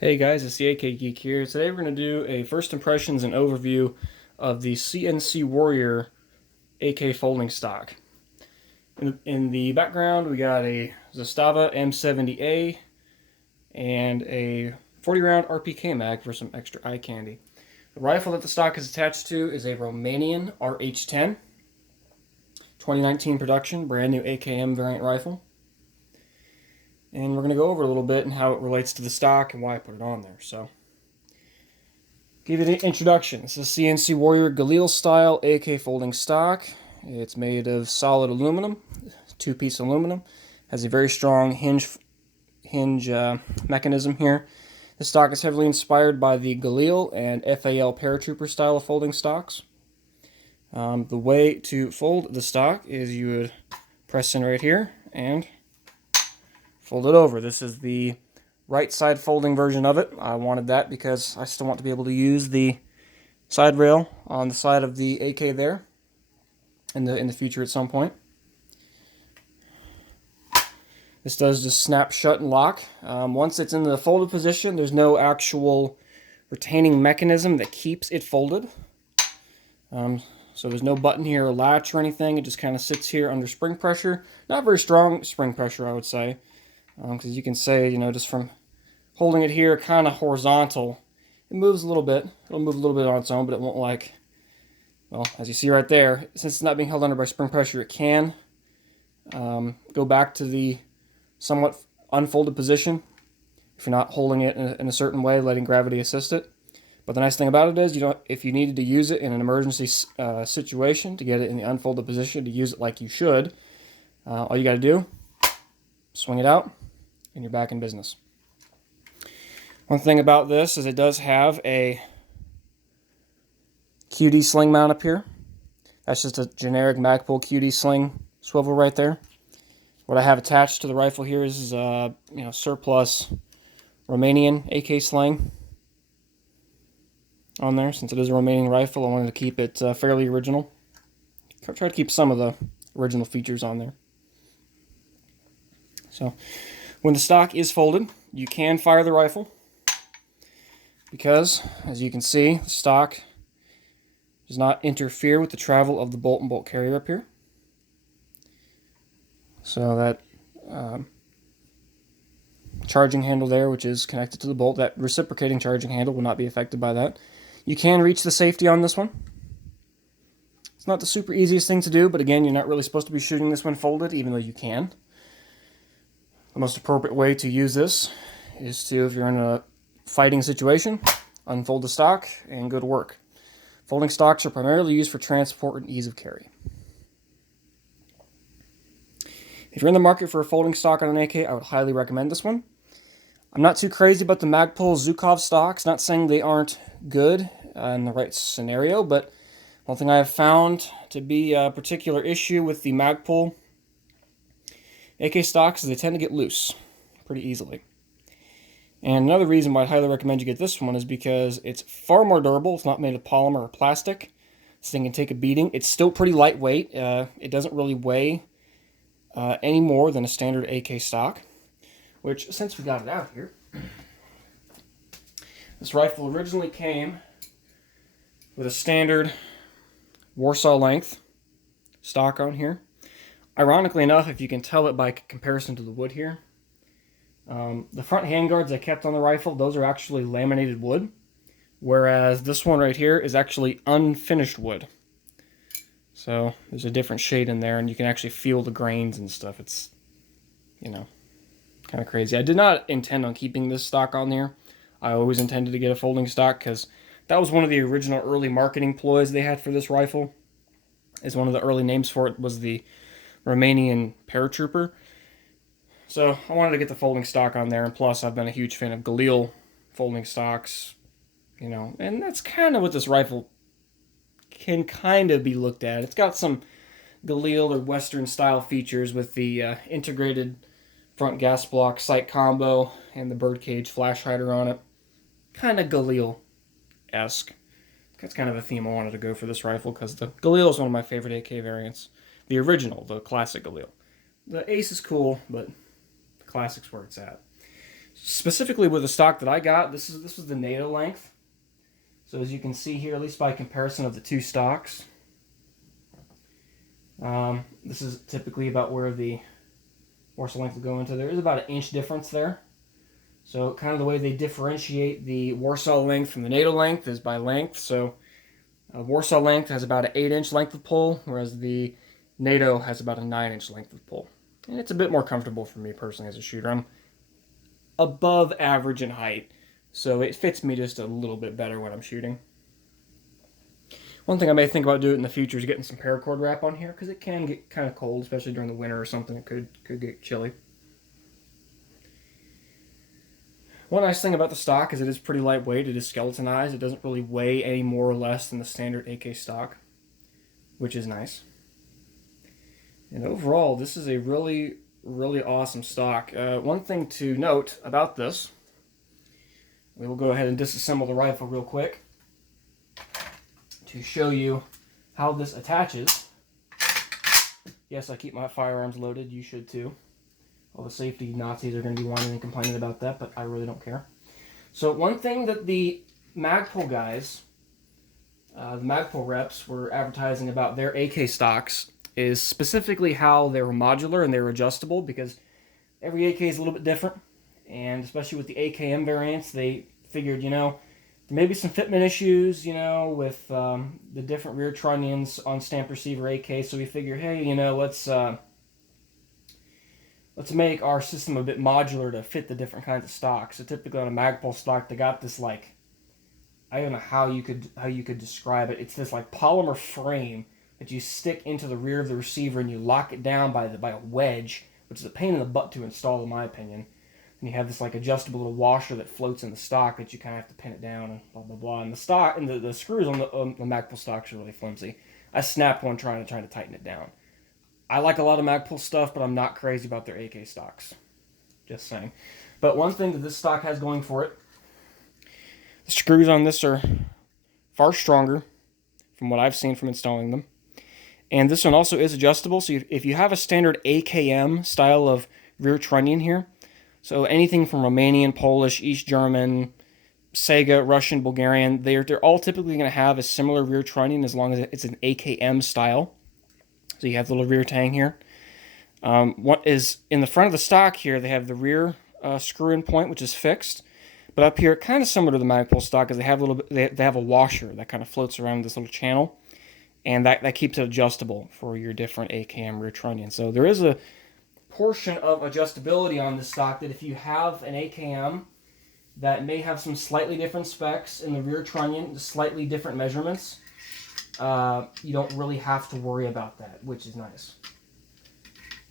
Hey guys, it's the AK Geek here. Today we're going to do a first impressions and overview of the CNC Warrior AK folding stock. In the background we got a Zastava M70A and a 40 round RPK mag for some extra eye candy. The rifle that the stock is attached to is a Romanian RH-10, 2019 production, brand new AKM variant rifle. And we're going to go over a little bit and how it relates to the stock and why I put it on there. So, give it an introduction. It's a CNC Warrior Galil style AK folding stock. It's made of solid aluminum, two-piece aluminum. Has a very strong hinge mechanism here. The stock is heavily inspired by the Galil and FAL paratrooper style of folding stocks. The way to fold the stock is you would press in right here and fold it over. This is the right side folding version of it. I wanted that because I still want to be able to use the side rail on the side of the AK there in the future at some point. This does just snap shut and lock. Once it's in the folded position, there's no actual retaining mechanism that keeps it folded. So there's no button here or latch or anything. It just kind of sits here under spring pressure. Not very strong spring pressure, I would say. Because you can say, just from holding it here kind of horizontal, it moves a little bit. It'll move a little bit on its own, but it won't well, as you see right there, since it's not being held under by spring pressure, it can go back to the somewhat unfolded position if you're not holding it in a certain way, letting gravity assist it. But the nice thing about it is, if you needed to use it in an emergency situation to get it in the unfolded position, to use it like you should, all you got to do, swing it out, and you're back in business. One thing about this is it does have a QD sling mount up here. That's just a generic Magpul QD sling swivel right there. What I have attached to the rifle here is surplus Romanian AK sling on there. Since it is a Romanian rifle, I wanted to keep it fairly original. Try to keep some of the original features on there. So, when the stock is folded, you can fire the rifle because, as you can see, the stock does not interfere with the travel of the bolt and bolt carrier up here. So that charging handle there, which is connected to the bolt, that reciprocating charging handle will not be affected by that. You can reach the safety on this one. It's not the super easiest thing to do, but again, you're not really supposed to be shooting this one folded, even though you can. The most appropriate way to use this is to, if you're in a fighting situation, unfold the stock and go to work. Folding stocks are primarily used for transport and ease of carry. If you're in the market for a folding stock on an AK, I would highly recommend this one. I'm not too crazy about the Magpul Zhukov stocks, not saying they aren't good in the right scenario, but one thing I have found to be a particular issue with the Magpul AK stocks is they tend to get loose pretty easily. And another reason why I'd highly recommend you get this one is because it's far more durable. It's not made of polymer or plastic. This thing can take a beating. It's still pretty lightweight. It doesn't really weigh any more than a standard AK stock, which, since we got it out here, this rifle originally came with a standard Warsaw length stock on here. Ironically enough, if you can tell it by comparison to the wood here, the front handguards I kept on the rifle, those are actually laminated wood, whereas this one right here is actually unfinished wood. So there's a different shade in there, and you can actually feel the grains and stuff. It's, kind of crazy. I did not intend on keeping this stock on there. I always intended to get a folding stock because that was one of the original early marketing ploys they had for this rifle. Is one of the early names for it was the Romanian paratrooper. So I wanted to get the folding stock on there, and plus I've been a huge fan of Galil folding stocks, and that's kind of what this rifle can kind of be looked at. It's got some Galil or Western style features with the integrated front gas block sight combo and the birdcage flash hider on it. Kind of Galil-esque. That's kind of a theme I wanted to go for this rifle because the Galil is one of my favorite AK variants. The original, the classic Galil. The Ace is cool, but the classic's where it's at. Specifically with the stock that I got, this was the NATO length. So as you can see here, at least by comparison of the two stocks, this is typically about where the Warsaw length will go into. There is about an inch difference there. So kind of the way they differentiate the Warsaw length from the NATO length is by length. So Warsaw length has about an 8-inch length of pull, whereas the NATO has about a 9-inch length of pull. And it's a bit more comfortable for me personally as a shooter. I'm above average in height, so it fits me just a little bit better when I'm shooting. One thing I may think about doing in the future is getting some paracord wrap on here, because it can get kind of cold, especially during the winter or something. It could get chilly. One nice thing about the stock is it is pretty lightweight. It is skeletonized. It doesn't really weigh any more or less than the standard AK stock, which is nice. And overall, this is a really, really awesome stock. One thing to note about this, we will go ahead and disassemble the rifle real quick to show you how this attaches. Yes, I keep my firearms loaded. You should too. All the safety Nazis are going to be whining and complaining about that, but I really don't care. So one thing that the Magpul guys, the Magpul reps, were advertising about their AK stocks is specifically how they were modular and they were adjustable, because every AK is a little bit different, and especially with the AKM variants, they figured, there may be some fitment issues, with the different rear trunnions on stamp receiver AK, so we figure, hey, let's make our system a bit modular to fit the different kinds of stocks. So typically on a Magpul stock, they got this I don't know how you could describe it. It's this polymer frame that you stick into the rear of the receiver and you lock it down by a wedge, which is a pain in the butt to install, in my opinion. And you have this adjustable little washer that floats in the stock that you kind of have to pin it down and blah blah blah. And the stock and the screws on the Magpul stocks are really flimsy. I snapped one trying to tighten it down. I like a lot of Magpul stuff, but I'm not crazy about their AK stocks. Just saying. But one thing that this stock has going for it, the screws on this are far stronger from what I've seen from installing them. And this one also is adjustable, so if you have a standard AKM style of rear trunnion here, so anything from Romanian, Polish, East German, Sega, Russian, Bulgarian, they're all typically going to have a similar rear trunnion as long as it's an AKM style. So you have the little rear tang here. What is in the front of the stock here, they have the rear screw-in point, which is fixed. But up here, kind of similar to the Magpul stock, is they have they have a washer that kind of floats around this little channel, and that keeps it adjustable for your different AKM rear trunnion. So there is a portion of adjustability on this stock that if you have an AKM that may have some slightly different specs in the rear trunnion, slightly different measurements, you don't really have to worry about that, which is nice.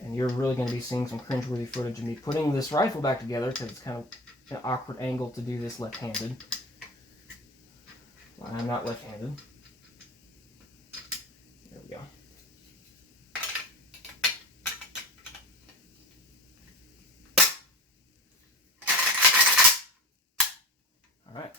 And you're really going to be seeing some cringeworthy footage of me putting this rifle back together, because it's kind of an awkward angle to do this left-handed. Well, I'm not left-handed. There we go. All right.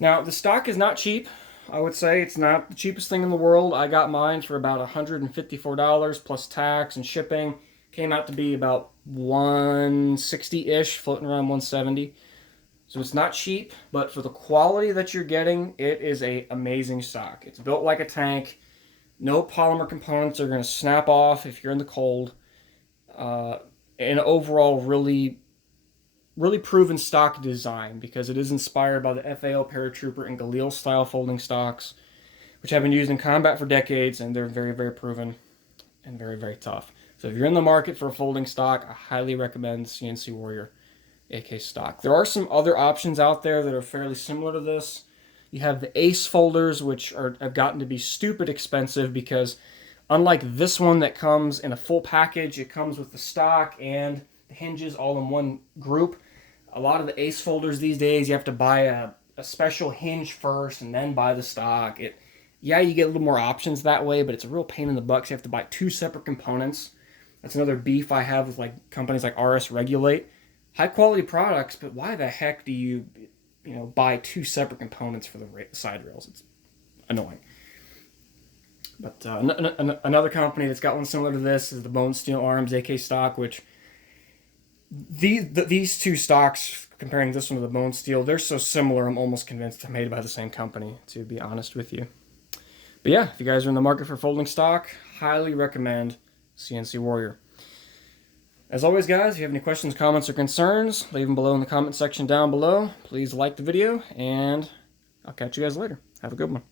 Now, the stock is not cheap. I would say it's not the cheapest thing in the world. I got mine for about $154 plus tax and shipping. Came out to be about $160-ish, floating around $170. So it's not cheap, but for the quality that you're getting, it is an amazing stock. It's built like a tank. No polymer components are going to snap off if you're in the cold. And overall, really proven stock design, because it is inspired by the FAO Paratrooper and Galil style folding stocks, which have been used in combat for decades, and they're very, very proven and very, very tough. So if you're in the market for a folding stock, I highly recommend CNC Warrior AK stock. There are some other options out there that are fairly similar to this. You have the Ace folders, which have gotten to be stupid expensive, because unlike this one that comes in a full package, it comes with the stock and the hinges all in one group. A lot of the Ace folders these days, you have to buy a special hinge first and then buy the stock. Yeah, you get a little more options that way, but it's a real pain in the butt. You have to buy two separate components. That's another beef I have with companies like RS Regulate. High quality products, but why the heck do you buy two separate components for the side rails? It's annoying. But another company that's got one similar to this is the Bone Steel Arms AK stock, which These two stocks, comparing this one to the bone steel, they're so similar, I'm almost convinced they're made by the same company, to be honest with you. But yeah, if you guys are in the market for folding stock, highly recommend CNC Warrior. As always, guys, if you have any questions, comments, or concerns, leave them below in the comment section down below. Please like the video, and I'll catch you guys later. Have a good one.